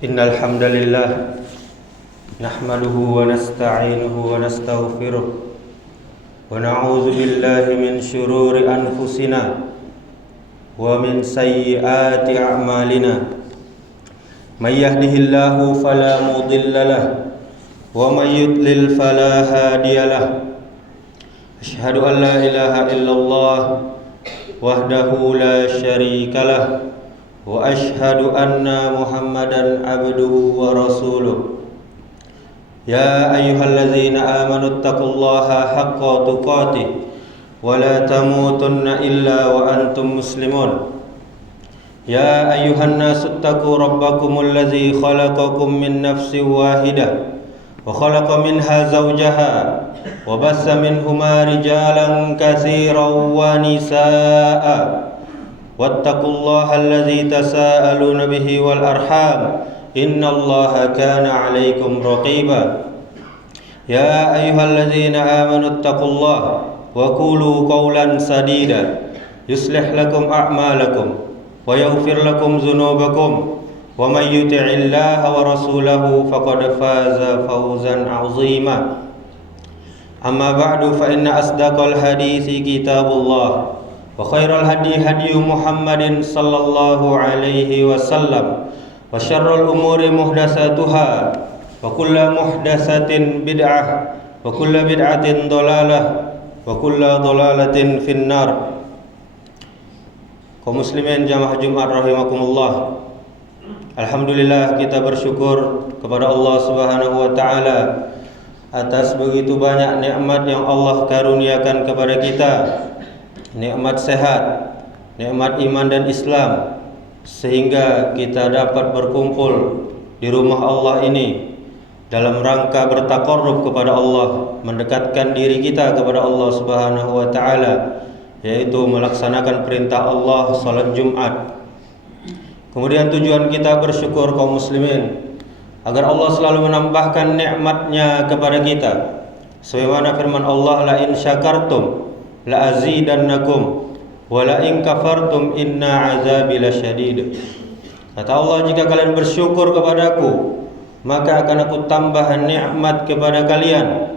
Innal hamdalillah nahmaduhu wa nasta'inuhu wa nastaghfiruh wa na'udzu billahi min shururi anfusina wa min sayyiati a'malina. May yahdihillahu fala mudilla lahu wa may yudlil fala hadiya lahu. Asyhadu an la ilaha illallah wahdahu la syarika lahu wa ashhadu anna Muhammadan abduhu wa rasuluh. Ya ayyuhalladzina amanu taqullaha haqqa tuqatih wa la tamutunna illa wa antum muslimun. Ya ayyuhan nasu taqu rabbakumul ladzi khalaqakum min nafsin wahidah wa khalaqa minha zawjaha wa bassa minhuma rijalan katsiran wa nisaa'a. Wattaqullaha allazi tasaaluna bihi wal arham innallaha kana 'alaikum raqiba. Ya ayyuhallazina amanu taqullaha wa qulu qawlan sadida yuslih lakum a'malakum wa yaghfir lakum dzunubakum wa may yuti'illaha wa rasulahu faqad faza fawzan 'azima. Amma ba'du fa inna asdaqal haditsi kitabullah wa khairal hadi hadyu Muhammadin sallallahu alaihi wasallam wa syarrul umuri muhdatsatuha wa kullu muhdatsatin bid'ah wa kullu bid'atin dhalalah wa kullu dhalalatin finnar. Kaum muslimin jamaah Jumat rahimakumullah. Alhamdulillah, kita bersyukur kepada Allah Subhanahu wa taala atas begitu banyak nikmat yang Allah karuniakan kepada kita. Nikmat sehat, nikmat iman dan Islam, sehingga kita dapat berkumpul di rumah Allah ini dalam rangka bertaqarrub kepada Allah, mendekatkan diri kita kepada Allah Subhanahu wa taala, yaitu melaksanakan perintah Allah salat Jumat. Kemudian tujuan kita bersyukur kaum muslimin agar Allah selalu menambahkan nikmatnya kepada kita, sebagaimana firman Allah, la in syakartum la azidannakum wa la in kafartum inna azabi lasyadid. Kata Allah, jika kalian bersyukur kepadaku maka akan aku tambah nikmat kepada kalian.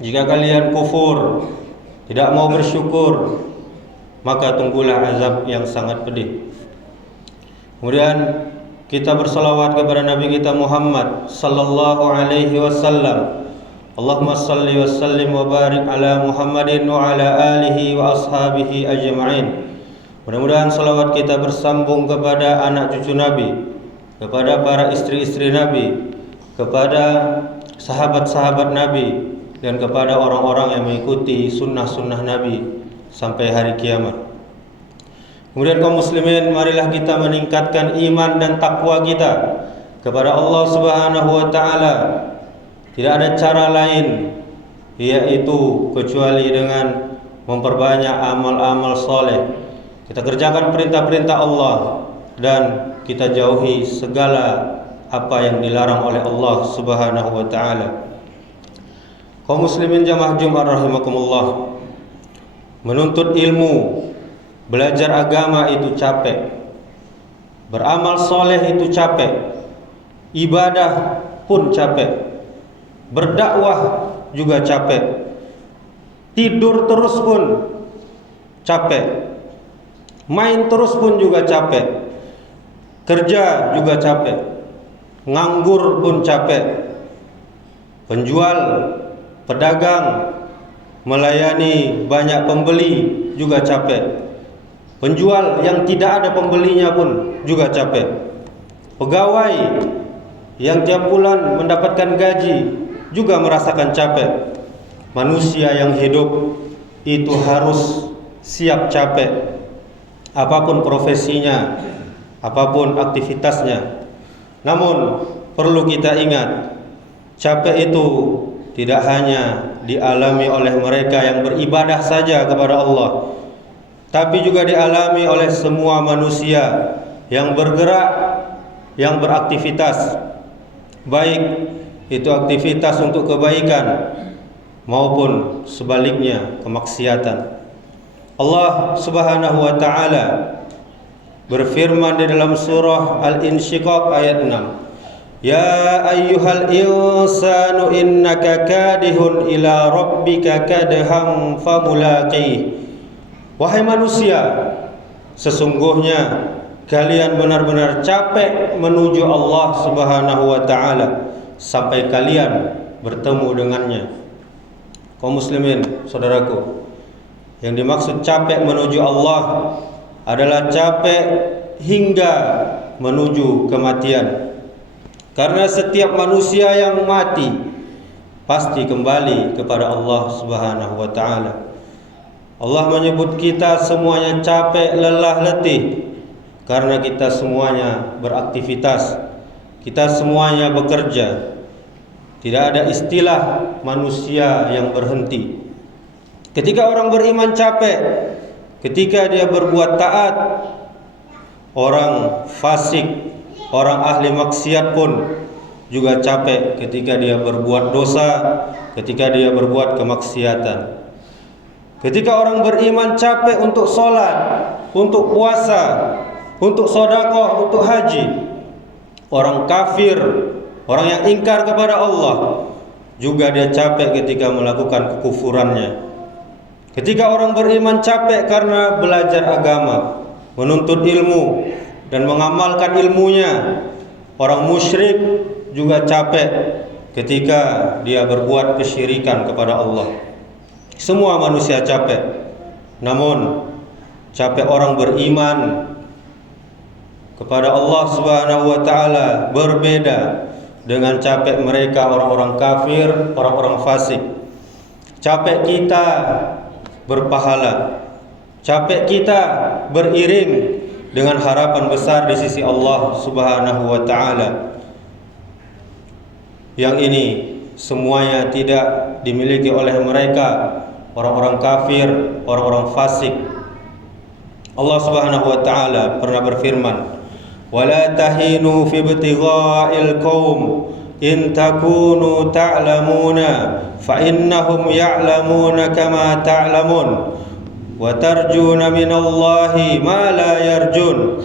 Jika kalian kufur, tidak mau bersyukur, maka tunggulah azab yang sangat pedih. Kemudian kita bersalawat kepada Nabi kita Muhammad sallallahu alaihi wasallam. Allahumma salli wa sallim wa barik ala Muhammadin wa ala alihi wa ashabihi ajma'in. Mudah-mudahan salawat kita bersambung kepada anak cucu Nabi, kepada para istri-istri Nabi, kepada sahabat-sahabat Nabi, dan kepada orang-orang yang mengikuti sunnah-sunnah Nabi sampai hari kiamat. Kemudian kaum muslimin, marilah kita meningkatkan iman dan takwa kita kepada Allah Subhanahu wa taala. Tidak ada cara lain yaitu kecuali dengan memperbanyak amal-amal soleh. Kita kerjakan perintah-perintah Allah dan kita jauhi segala apa yang dilarang oleh Allah Subhanahu wa taala. Kaum muslimin jamaah Jumat rahimakumullah, menuntut ilmu, belajar agama itu capek. Beramal soleh itu capek. Ibadah pun capek. Berdakwah juga capek. Tidur terus pun capek. Main terus pun juga capek. Kerja juga capek. Nganggur pun capek. Penjual, pedagang, melayani banyak pembeli juga capek. Penjual yang tidak ada pembelinya pun juga capek. Pegawai yang tiap bulan mendapatkan gaji juga merasakan capek. Manusia yang hidup itu harus siap capek, apapun profesinya, apapun aktivitasnya. Namun perlu kita ingat, capek itu tidak hanya dialami oleh mereka yang beribadah saja kepada Allah, tapi juga dialami oleh semua manusia yang bergerak, yang beraktivitas, baik itu aktivitas untuk kebaikan maupun sebaliknya kemaksiatan. Allah Subhanahu wa taala berfirman di dalam surah Al-Insyiqaq ayat 6. Ya ayyuhal insanu innaka kadihun ila rabbika kadhan famulaqih. Wahai manusia, sesungguhnya kalian benar-benar capek menuju Allah Subhanahu wa taala sampai kalian bertemu dengannya. Kaum muslimin, saudaraku, yang dimaksud capek menuju Allah adalah capek hingga menuju kematian. Karena setiap manusia yang mati pasti kembali kepada Allah Subhanahu wa taala. Allah menyebut kita semuanya capek, lelah, letih karena kita semuanya beraktivitas, kita semuanya bekerja. Tidak ada istilah manusia yang berhenti. Ketika orang beriman capek, ketika dia berbuat taat. Orang fasik, orang ahli maksiat pun juga capek ketika dia berbuat dosa, ketika dia berbuat kemaksiatan. Ketika orang beriman capek untuk sholat, untuk puasa, untuk sedekah, untuk haji. Orang kafir, orang yang ingkar kepada Allah, juga dia capek ketika melakukan kekufurannya. Ketika orang beriman capek karena belajar agama, menuntut ilmu dan mengamalkan ilmunya. Orang musyrik juga capek ketika dia berbuat kesyirikan kepada Allah. Semua manusia capek. Namun capek orang beriman kepada Allah Subhanahu wa taala berbeda dengan capek mereka orang-orang kafir, orang-orang fasik. Capek kita berpahala, capek kita beriring dengan harapan besar di sisi Allah Subhanahu wa taala. Yang ini semuanya tidak dimiliki oleh mereka, orang-orang kafir, orang-orang fasik. Allah Subhanahu wa taala pernah berfirman, "Wala tahinu fi ibtigha'il qaum in takunu ta'lamuna fa innahum ya'lamuna kama ta'lamun wa tarjuna minallahi ma la yarjun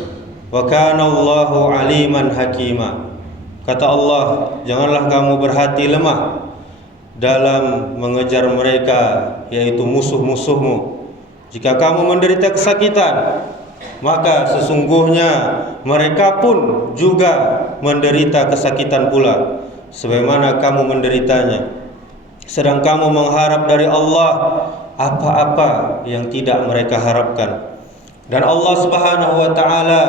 wa kana Allahu aliman hakima." Kata Allah, janganlah kamu berhati lemah dalam mengejar mereka, yaitu musuh-musuhmu. Jika kamu menderita kesakitan, maka sesungguhnya mereka pun juga menderita kesakitan pula, sebagaimana kamu menderitanya. Sedang kamu mengharap dari Allah apa-apa yang tidak mereka harapkan. Dan Allah Subhanahu wa taala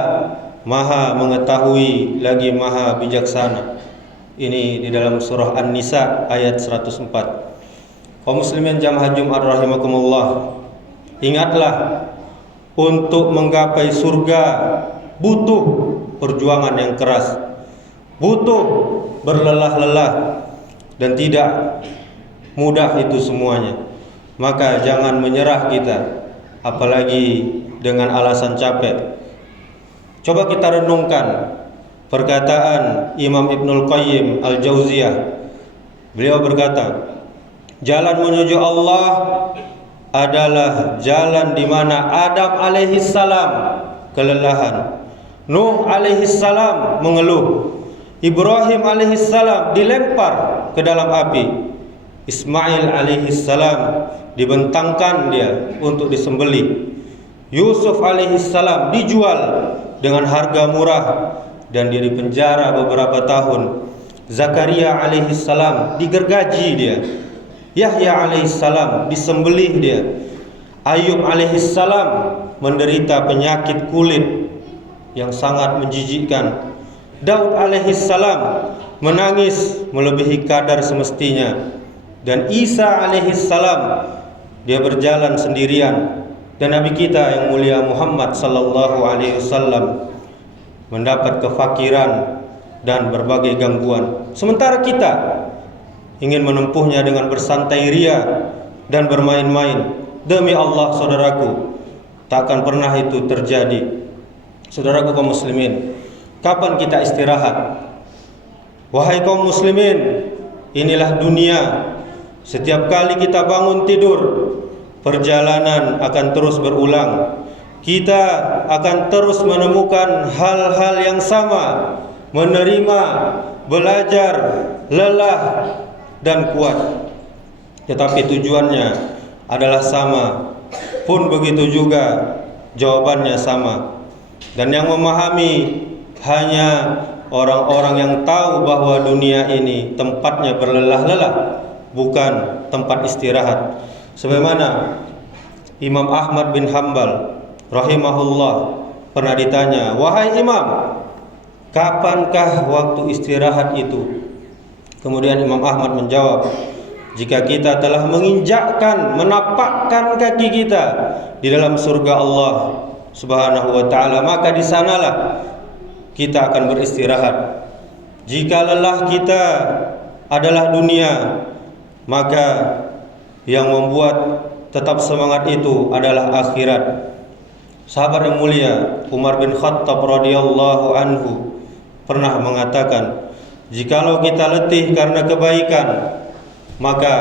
Maha mengetahui lagi Maha bijaksana. Ini di dalam surah An-Nisa ayat 104. Kaum muslimin jamaah Jumat rahimakumullah, ingatlah, untuk menggapai surga butuh perjuangan yang keras, butuh berlelah-lelah, dan tidak mudah itu semuanya. Maka jangan menyerah kita, apalagi dengan alasan capek. Coba kita renungkan perkataan Imam Ibnul Qayyim Al-Jauziyah. Beliau berkata, jalan menuju Allah adalah jalan di mana Adam alaihissalam kelelahan, Nuh alaihissalam mengeluh, Ibrahim alaihissalam dilempar ke dalam api, Ismail alaihissalam dibentangkan dia untuk disembelih, Yusuf alaihissalam dijual dengan harga murah dan dia dipenjara beberapa tahun, Zakaria alaihissalam digergaji dia, Yahya alaihissalam disembelih dia, Ayub alaihissalam menderita penyakit kulit yang sangat menjijikkan, Daud alaihissalam menangis melebihi kadar semestinya, dan Isa alaihissalam dia berjalan sendirian, dan Nabi kita yang mulia Muhammad sallallahu alaihi wasallam mendapat kefakiran dan berbagai gangguan. Sementara kita ingin menempuhnya dengan bersantai ria dan bermain-main. Demi Allah, saudaraku, takkan pernah itu terjadi. Saudaraku kaum muslimin, kapan kita istirahat? Wahai kaum muslimin, inilah dunia. Setiap kali kita bangun tidur, perjalanan akan terus berulang. kita akan terus menemukan hal-hal yang sama, menerima, belajar, lelah, dan kuat. Tetapi tujuannya adalah sama, pun begitu juga jawabannya sama. Dan yang memahami hanya orang-orang yang tahu bahwa dunia ini tempatnya berlelah-lelah, bukan tempat istirahat. Sebagaimana Imam Ahmad bin Hanbal rahimahullah pernah ditanya, "Wahai Imam, kapankah waktu istirahat itu?" Kemudian Imam Ahmad menjawab, "Jika kita telah menginjakkan, menapakkan kaki kita di dalam surga Allah Subhanahu wa ta'ala, maka di sanalah kita akan beristirahat. Jika lelah kita adalah dunia, maka yang membuat tetap semangat itu adalah akhirat." Sahabat yang mulia Umar bin Khattab radhiyallahu anhu pernah mengatakan, jikalau kita letih karena kebaikan, maka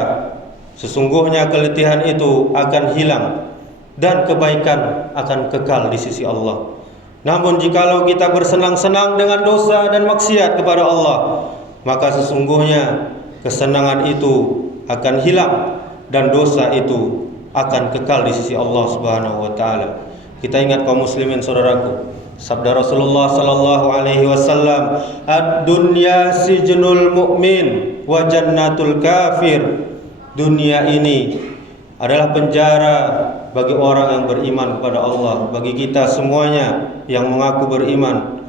sesungguhnya keletihan itu akan hilang dan kebaikan akan kekal di sisi Allah. Namun jikalau kita bersenang-senang dengan dosa dan maksiat kepada Allah, maka sesungguhnya kesenangan itu akan hilang dan dosa itu akan kekal di sisi Allah Subhanahu wa taala. Kita ingat kaum muslimin saudaraku, sabda Rasulullah sallallahu alaihi wasallam, "Ad-dunya sijnul mu'min wa jannatul kafir." Dunia ini adalah penjara bagi orang yang beriman kepada Allah, bagi kita semuanya yang mengaku beriman.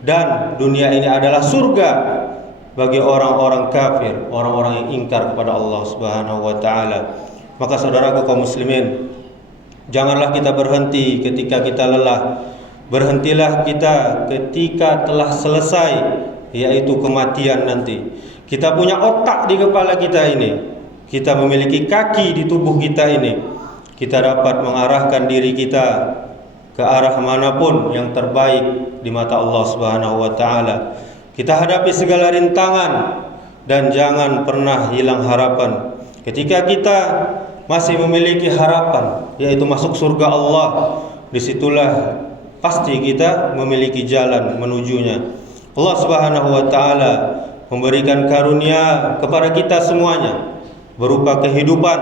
Dan dunia ini adalah surga bagi orang-orang kafir, orang-orang yang ingkar kepada Allah Subhanahu wa taala. Maka saudaraku kaum muslimin, janganlah kita berhenti ketika kita lelah. Berhentilah kita ketika telah selesai, yaitu kematian nanti. Kita punya otak di kepala kita ini, kita memiliki kaki di tubuh kita ini. Kita dapat mengarahkan diri kita ke arah manapun yang terbaik di mata Allah Subhanahu wa taala. Kita hadapi segala rintangan dan jangan pernah hilang harapan. Ketika kita masih memiliki harapan, yaitu masuk surga Allah, disitulah pasti kita memiliki jalan menujunya. Allah Subhanahu wa taala memberikan karunia kepada kita semuanya berupa kehidupan.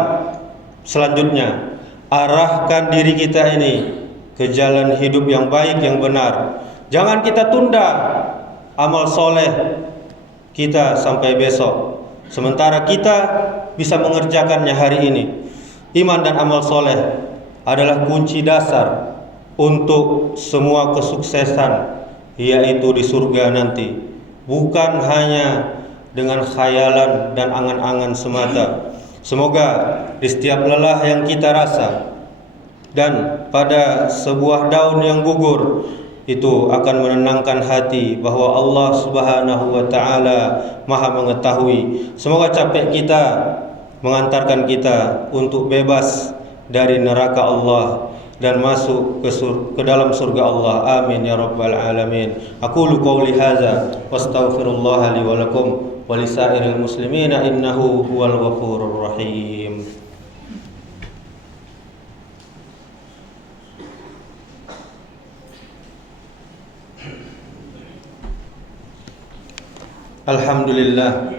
Selanjutnya, arahkan diri kita ini ke jalan hidup yang baik, yang benar. Jangan kita tunda amal soleh kita sampai besok, sementara kita bisa mengerjakannya hari ini. Iman dan amal soleh adalah kunci dasar untuk semua kesuksesan, yaitu di surga nanti. Bukan hanya dengan khayalan dan angan-angan semata. Semoga di setiap lelah yang kita rasa dan pada sebuah daun yang gugur, itu akan menenangkan hati bahwa Allah Subhanahu wa taala Maha mengetahui. Semoga capek kita mengantarkan kita untuk bebas dari neraka Allah dan masuk ke dalam surga Allah. Amin ya rabbal alamin. Aqulu qouli hadza wastaghfirullah li wa lakum wa lisairil muslimina innahu huwal ghafurur rahim. Alhamdulillah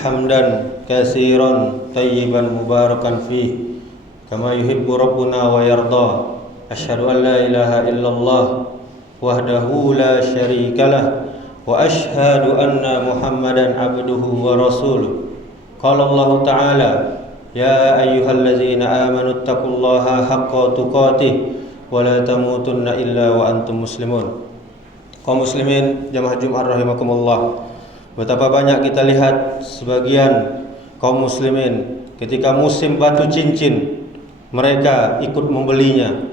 hamdan katsiran tayyiban mubarakan fih kama yuhibbu rabbuna wa yarda. Asyhadu an la ilaha illallah wahdahu la syarikalah wa asyhadu anna Muhammadan abduhu wa rasuluh. Qala Allah Ta'ala, ya ayyuhallazina amanu taqullaha haqqa tuqatih wa la tamutunna illa wa antum muslimun. Kaum muslimin jamaah Jumat rahimakumullah, betapa banyak kita lihat sebagian kaum muslimin ketika musim batu cincin mereka ikut membelinya.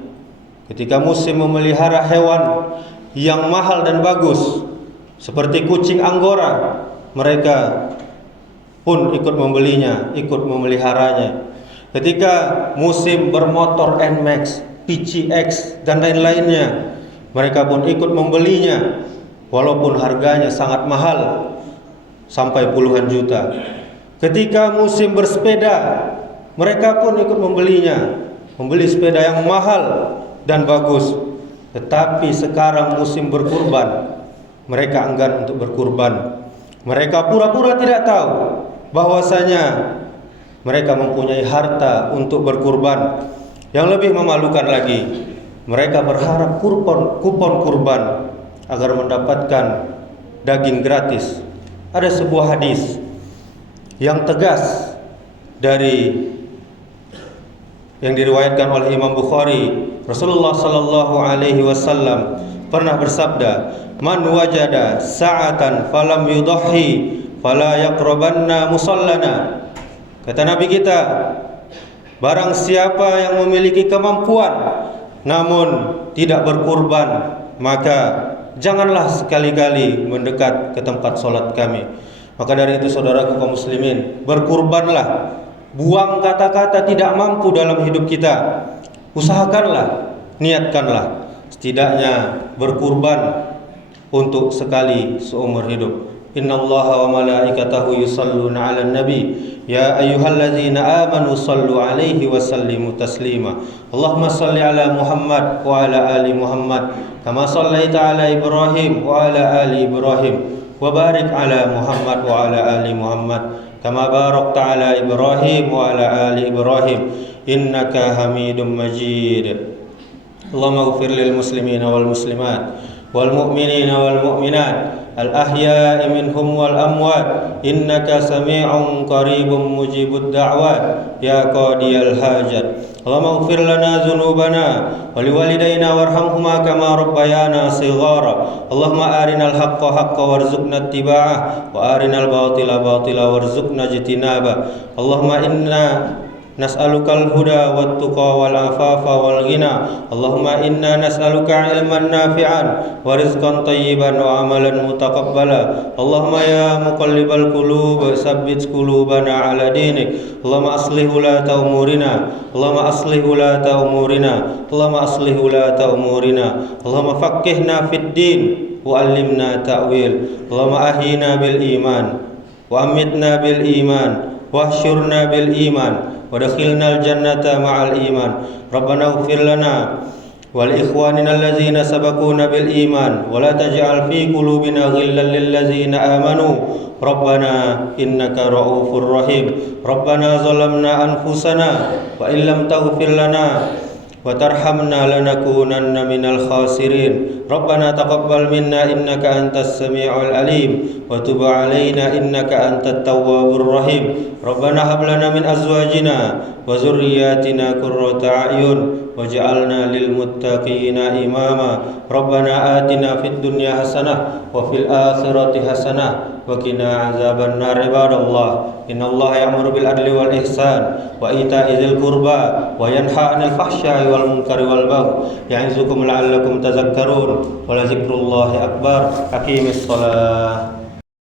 Ketika musim memelihara hewan yang mahal dan bagus seperti kucing Anggora, mereka pun ikut membelinya, ikut memeliharanya. Ketika musim bermotor NMAX, PCX dan lain-lainnya, mereka pun ikut membelinya walaupun harganya sangat mahal sampai puluhan juta. Ketika musim bersepeda, mereka pun ikut membelinya, membeli sepeda yang mahal dan bagus. Tetapi sekarang musim berkurban, mereka enggan untuk berkurban. Mereka pura-pura tidak tahu bahwasanya mereka mempunyai harta untuk berkurban. Yang lebih memalukan lagi, mereka berharap kupon kurban agar mendapatkan daging gratis. Ada sebuah hadis yang tegas yang diriwayatkan oleh Imam Bukhari. Rasulullah sallallahu alaihi wasallam pernah bersabda, "Man wajada sa'atan falam yudhi fala yaqrabanna musallana." Kata Nabi kita, barang siapa yang memiliki kemampuan namun tidak berkurban, maka janganlah sekali-kali mendekat ke tempat solat kami. Maka dari itu saudaraku kaum muslimin, berkurbanlah. Buang kata-kata tidak mampu dalam hidup kita. Usahakanlah, niatkanlah setidaknya berkurban untuk sekali seumur hidup. Innallaha wa malaikatahu yusalluna 'alan nabi ya ayyuhalladzina amanu sallu 'alaihi wa sallimu taslima. Allahumma salli 'ala Muhammad wa 'ala ali Muhammad kama shallaita 'ala Ibrahim wa 'ala ali Ibrahim wa barik 'ala Muhammad wa 'ala ali Muhammad kama barakta 'ala Ibrahim wa 'ala ali Ibrahim innaka Hamidum Majid. Allahumma ighfir lil muslimina wal muslimat wal mu'minina wal mu'minat al-ahya'i minhum wal amwat innaka sami'un qaribun mujibud da'wat ya qadiyal hajat. Allahumma ighfir lana dhunubana wa liwalidayna warhamhuma kama rabbayana shighara. Allahumma arinal haqqa haqqan warzuqna ittiba'ah wa arinal batila batila warzuqna ijtinabah. Allahumma inna nas'alukal huda wat tuqa wal afafa wal ghina. Allahumma inna nas'aluka ilman nafi'an wa rizqan thayyiban wa amalan mutaqabbala. Allahumma ya muqallibal qulub tsabbit qulubana ala dinik. Allahumma aslih ulata umurina. Allahumma aslih ulata umurina. Allahumma aslih ulata umurina. Allahumma faqqihna fid din wa 'allimna ta'wil. Allahumma ahyina bil iman wa amitna bil iman wa ahsyurna bil iman ودخلنا الجنة مع الإيمان. ربنا اغفر لنا ولإخواننا الذين سبقونا بالإيمان ولا تجعل في قلوبنا غلا للذين آمنوا ربنا إنك رؤوف رحيم. ربنا ظلمنا أنفسنا وإن لم تغفر لنا وترحمنا لنكونن من الخاسرين. ربنا تقبل منا إنك أنت السميع العليم وتب علينا إنك أنت التواب الرحيم. ربنا هب لنا من أزواجنا وذرياتنا قرة أعين واجعلنا للمتقين إماما. ربنا آتنا في الدنيا حسنة وفي الآخرة حسنة وقنا عذاب النار. عباد الله إن الله يأمر بالعدل والإحسان وإيتاء ذي القربى وينهى عن الفحشاء والمنكر والبغي يعظكم لعلكم تذكرون ولذكر الله أكبر. أقيموا الصلاة.